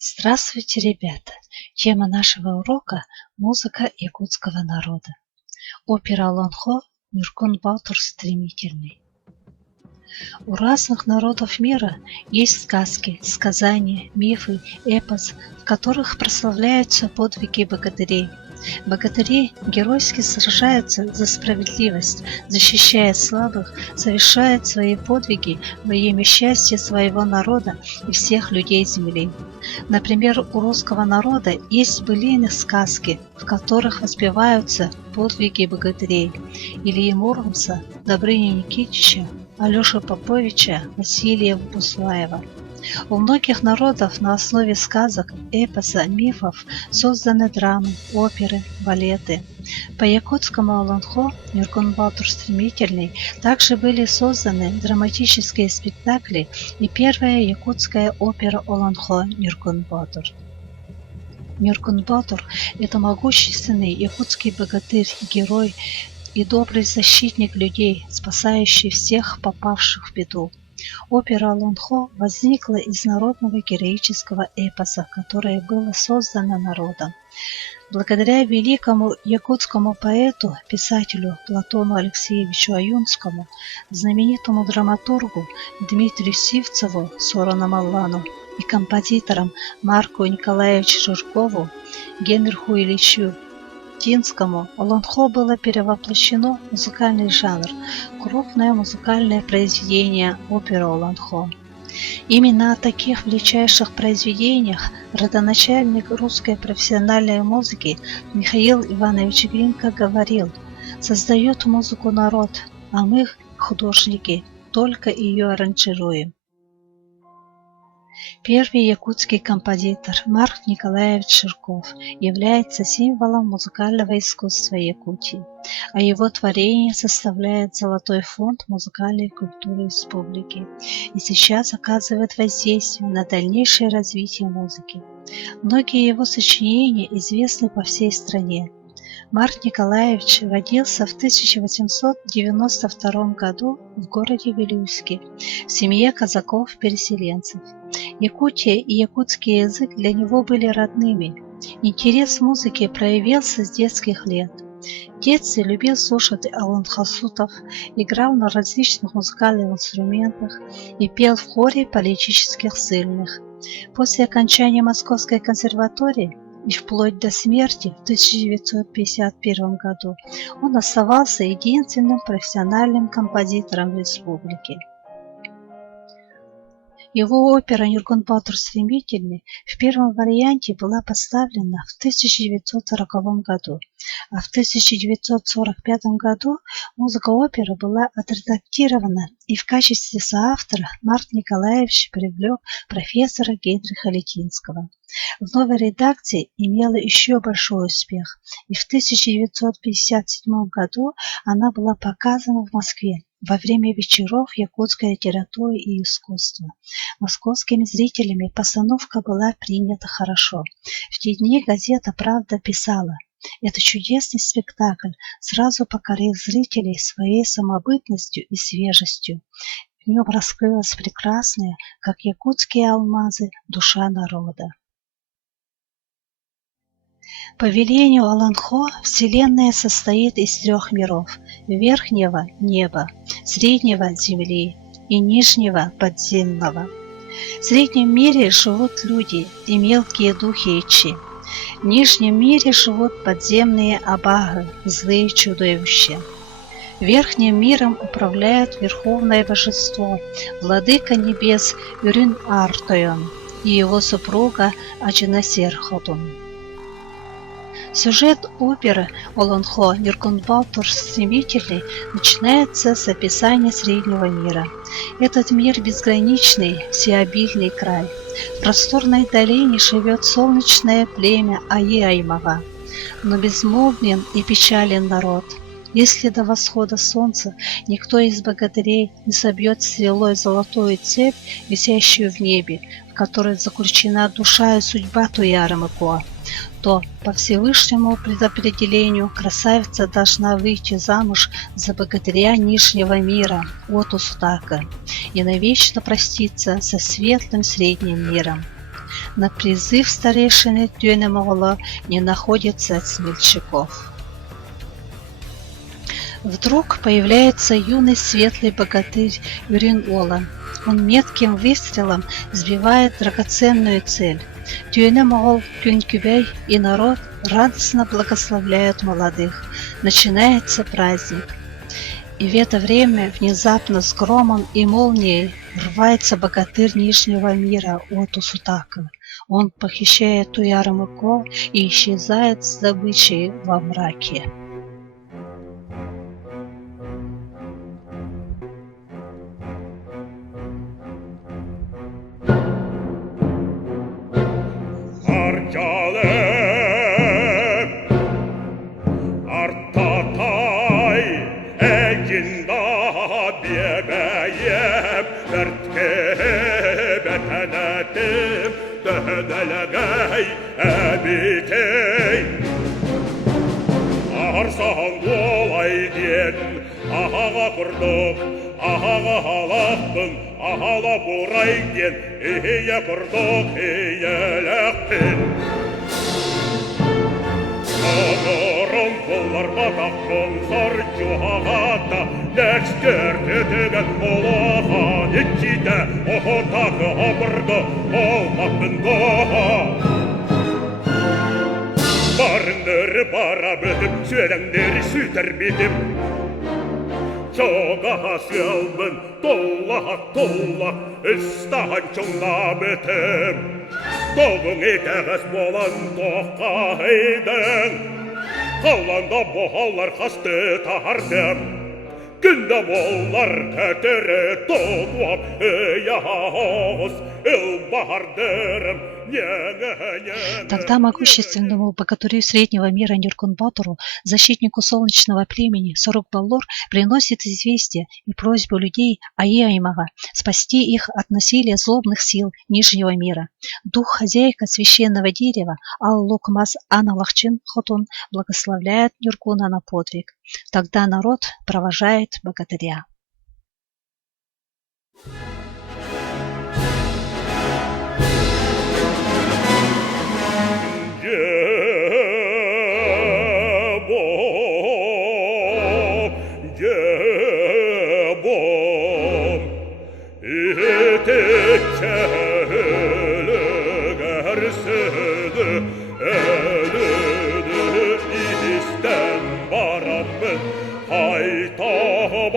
Здравствуйте, ребята! Тема нашего урока – музыка якутского народа. Опера Олонхо «Нюркун Балтур стремительный». У разных народов мира есть сказки, сказания, мифы, эпос, в которых прославляются подвиги богатырей. Богатыри геройски сражаются за справедливость, защищая слабых, совершают свои подвиги во имя счастья своего народа и всех людей земли. Например, у русского народа есть былины сказки, в которых воспеваются подвиги богатырей Ильи Муромца, Добрыни Никитича, Алеши Поповича, Василия Буслаева. У многих народов на основе сказок, эпоса, мифов созданы драмы, оперы, балеты. По якутскому Олонхо «Нюркун Балтур стремительный» также были созданы драматические спектакли и первая якутская опера Олонхо «Нюркун Балтур». Нюркун Балтур – это могущественный якутский богатырь, герой и добрый защитник людей, спасающий всех попавших в беду. Опера Олонхо возникла из народного героического эпоса, которое было создано народом. Благодаря великому якутскому поэту, писателю Платону Алексеевичу Аюнскому, знаменитому драматургу Дмитрию Сивцеву, Сорану Маллану и композиторам Марку Николаевичу Жиркову, Генриху Ильичу Тинскому, Олонхо было перевоплощено в музыкальный жанр, крупное музыкальное произведение опера Олонхо. Именно о таких величайших произведениях родоначальник русской профессиональной музыки Михаил Иванович Глинка говорил: «Создает музыку народ, а мы, художники, только ее аранжируем». Первый якутский композитор Марк Николаевич Жирков является символом музыкального искусства Якутии, а его творение составляет золотой фонд музыкальной культуры республики и сейчас оказывает воздействие на дальнейшее развитие музыки. Многие его сочинения известны по всей стране. Марк Николаевич родился в 1892 году в городе Вилюйске в семье казаков-переселенцев. Якутия и якутский язык для него были родными. Интерес к музыке проявился с детских лет. В детстве любил слушать аланхасутов, играл на различных музыкальных инструментах и пел в хоре политических ссыльных. После окончания Московской консерватории и вплоть до смерти в 1951 году он оставался единственным профессиональным композитором в республике. Его опера «Нюркун Балтур стремительный» в первом варианте была поставлена в 1940 году, а в 1945 году музыка оперы была отредактирована, и в качестве соавтора Марк Николаевич привлек профессора Генриха Литинского. В новой редакции имела еще большой успех, и в 1957 году она была показана в Москве во время вечеров якутской литературы и искусства. Московскими зрителями постановка была принята хорошо. В те дни газета «Правда» писала: «Это чудесный спектакль сразу покорил зрителей своей самобытностью и свежестью. В нем раскрылась прекрасная, как якутские алмазы, душа народа». По велению Олонхо Вселенная состоит из трех миров – верхнего – неба, среднего – земли и нижнего – подземного. В среднем мире живут люди и мелкие духи Ичи. В нижнем мире живут подземные абагы, злые чудовища. Верхним миром управляет Верховное Божество, Владыка Небес Юрин Артойон и его супруга Аджинасер Хотун. Сюжет оперы Олонхо «Нюркун Балтур стремительный» начинается с описания среднего мира. Этот мир безграничный, всеобильный край. В просторной долине живет солнечное племя Аи-Аймава, но безмолвен и печален народ. Если до восхода солнца никто из богатырей не собьет стрелой золотую цепь, висящую в небе, в которой заключена душа и судьба Туяра-Мыкоа, то по Всевышнему предопределению красавица должна выйти замуж за богатыря Нижнего мира Отустака и навечно проститься со светлым средним миром. На призыв старейшины Тюенемогола не находится смельчаков. Вдруг появляется юный светлый богатырь Юрин-Олан. Он метким выстрелом сбивает драгоценную цель. Тюенемогол, Кюнькюбей и народ радостно благословляют молодых. Начинается праздник. И в это время внезапно с громом и молнией рвается богатырь Нижнего мира Оту Сутака. Он похищает Туярамыко и исчезает с добычей во мраке. Арсан болай дедім, ағаға құрдық, ағаға алақпын, ағала бұрай ден, ие құрдық, иеләқпін. Ағырым болар батақ қонсар жоғағата, нәкстер тетіген олаға нетчиді, оғытағы абырды, олмақпын ғаға. Barınları bara bötüp, söylengleri süter bitim. Çoğaha sılbın, tolla, üstahan çoğuna bötüm. Doğun eteğiz bolan toqaydın. Қаланда boğallar hastı tahardım. Günde bollar kötürü toğuap, öyağız, ылбардырым. Тогда могущественному богатырю среднего мира Нюркун-Батору, защитнику солнечного племени, Сорок-Баллор приносит известие и просьбу людей Аяимага спасти их от насилия злобных сил Нижнего мира. Дух-хозяйка священного дерева Ал-Лукмаз Аналахчин Хотун благословляет Нюркуна на подвиг. Тогда народ провожает богатыря.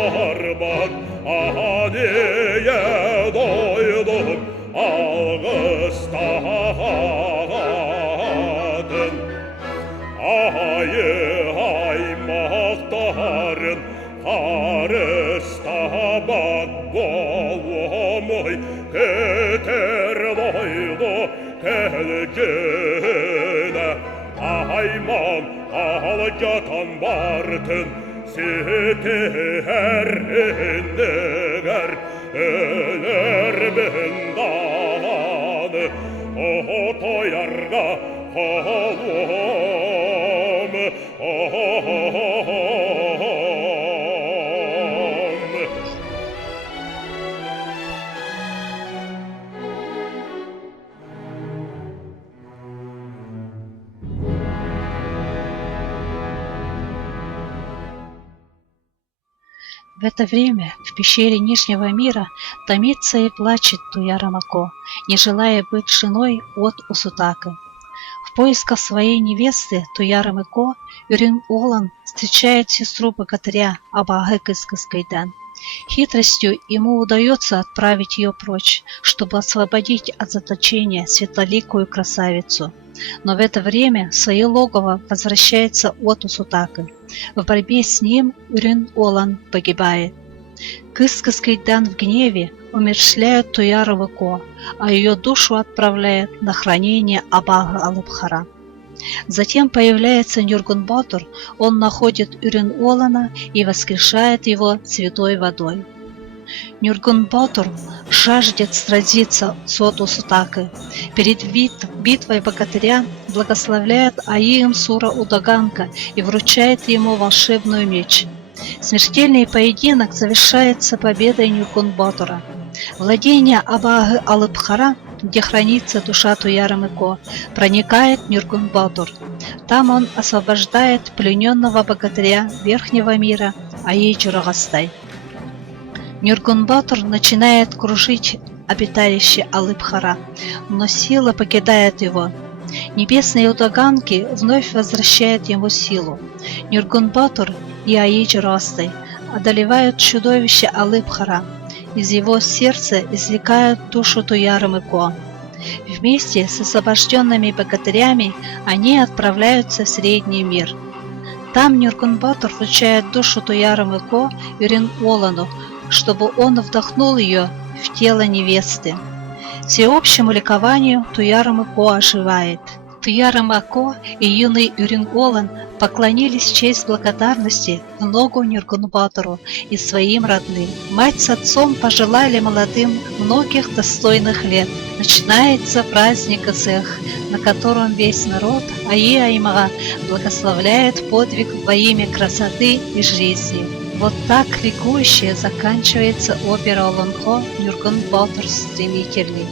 Barbat adiye doydum ağıstahatın aymaktarın karıstabat boğumoy keter doydu telcine ayman alcatan bartın Sütüher indigar ölür bindanı O toyarga havom В это время в пещере Нижнего мира томится и плачет Туярамако, не желая быть женой от Усутака. В поисках своей невесты Туярамако Юрин-Олан встречает сестру богатыря Абагы-Кызкыз-Кайдан. Хитростью ему удается отправить ее прочь, чтобы освободить от заточения светлоликую красавицу. Но в это время в свое логово возвращается Оту Сутака. В борьбе с ним Юрин-Олан погибает. Кызкыз-Кайдан в гневе умерщвляет Туярамако, а ее душу отправляет на хранение Абага-Алыбхара. Затем появляется Нюркун-Батор, он находит Юрин-Олана и воскрешает его святой водой. Нюркун-Батор жаждет сразиться с Оту Сутакой. Перед битвой богатыря благословляет Аиим Сура Удаганка и вручает ему волшебную меч. Смертельный поединок завершается победой Нюркун-Батора. Владения Абага-Алыбхара где хранится душа Туяра Мыко, проникает Нюргун-Батур. Там он освобождает плененного богатыря Верхнего мира Аиджурагастай. Нюргун-Батур начинает крушить обиталище Алып-Хара, но сила покидает его. Небесные удаганки вновь возвращают ему силу. Нюргун-Батур и Аиджурагастай одолевают чудовище Алып-Хара. Из его сердца извлекают душу Туяра Мыко. Вместе с освобожденными богатырями они отправляются в Средний мир. Там Нюргун-Батур вручает душу Туяра Мыко Юрин-Олану, чтобы он вдохнул ее в тело невесты. К всеобщему ликованию Туяра Мыко оживает. Туяра Мыко и юный Юрин-Олан поклонились в честь благодарности в ногу Нюргун-Батуру и своим родным. Мать с отцом пожелали молодым многих достойных лет. Начинается праздник Исех, на котором весь народ Аи-Аймага благословляет подвиг во имя красоты и жизни. Вот так ликующе заканчивается опера Олонхо «Нюргун-Батур стремительный».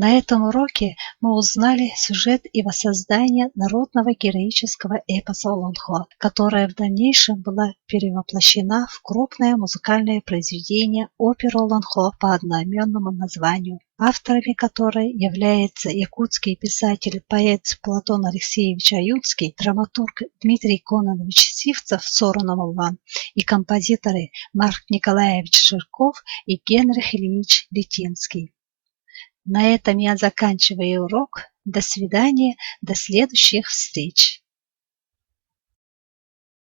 На этом уроке мы узнали сюжет и воссоздание народного героического эпоса Олонхо, которое в дальнейшем была перевоплощена в крупное музыкальное произведение оперу Олонхо по одноименному названию, авторами которой является якутский писатель-поэт Платон Алексеевич Аюцкий, драматург Дмитрий Кононович Сивцев Сорономолван и композиторы Марк Николаевич Жирков и Генрих Ильич Летинский. На этом я заканчиваю урок. До свидания, до следующих встреч.